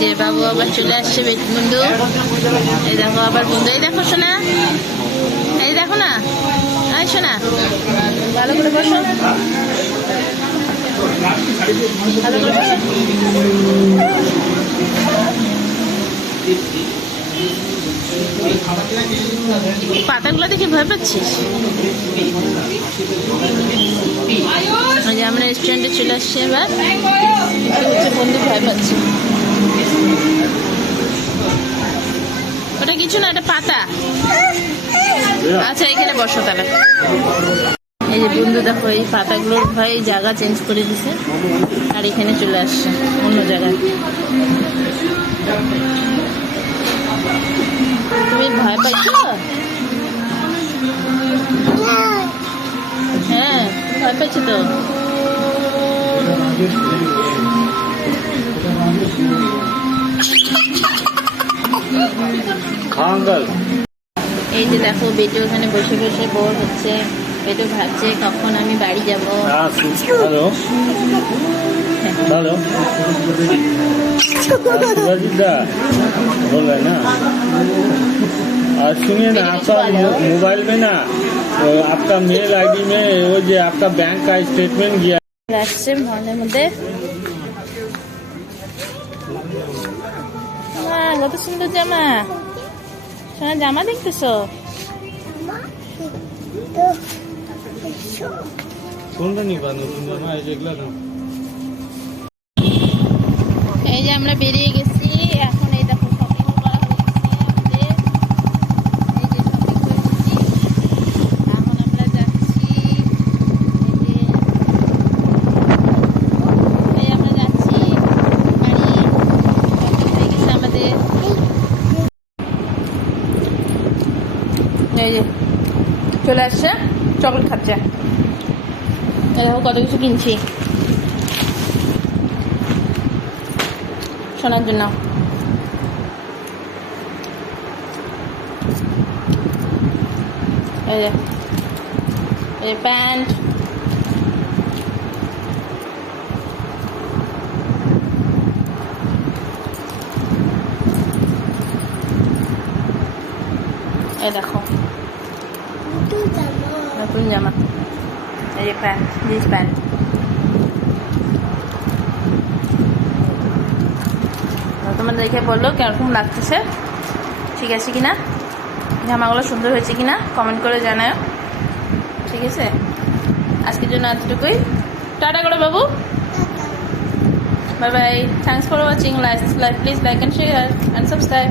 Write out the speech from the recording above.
যে বাবু আবার চলে আসছে বন্ধু। এই দেখো আবার বন্ধু, এই দেখো শোনা, এই দেখো না, এই শোনা ভালো করে বসো, ভালো করে বসো। পাতাগুলো দেখে ভয় পাচ্ছিস? আমরা রেস্টুরেন্টে চলে আসছি এবার, হচ্ছে বন্ধু ভয় পাচ্ছে। ওটা কিছু না, এটা পাতা। আচ্ছা এখানে বসো তাহলে। এই যে বন্ধু দেখো, এই পাতাগুলোর ভয় জায়গা চেঞ্জ করে দিছে আর এখানে চলে আসছে অন্য জায়গায়। তুমি ভয় পাচ্ছ? হ্যাঁ ভয় পাচ্ছ তো। এই যে দেখো বেটু ওখানে বসে বসে বোর হচ্ছে। বেটু ভাবছে কখন আমি বাড়ি যাবো। बोल रहे ना। और सुनिए ना, आपका मोबाइल में ना आपका मेल आईडी में वो जो आपका बैंक का स्टेटमेंट गया আসছে মনের মধ্যে। কত সুন্দর জামা, সোনা জামা দেখতেছো? কোনটা নিবা? নতুন জামা এগুলো না। এই যে আমরা বেরিয়ে গেছি এখন। এই দেখো শপিং করা হয়েছে আমাদের। এই যে শপিং করেছি, এখন আমরা যাচ্ছি। এই আমরা যাচ্ছি বাড়ি। শপিং হয়ে গেছে আমাদের। এই যে চলে আসছে, চকলেট খাচ্ছে। এই দেখো কত কিছু কিনছি শোনার জন্য। এই যে প্যান্ট, এই দেখো নতুন জামা, এই যে প্যান্ট, জিন্স প্যান্ট। তোমার দেখে বললো কেরকম লাগতেছে, ঠিক আছে কিনা, জামাগুলো সুন্দর হয়েছে কিনা কমেন্ট করে জানাও। ঠিক আছে, আজকের জন্য এতটুকুই। টাটা করো বাবু, bye bye. Thanks for watching. Please like and share and subscribe.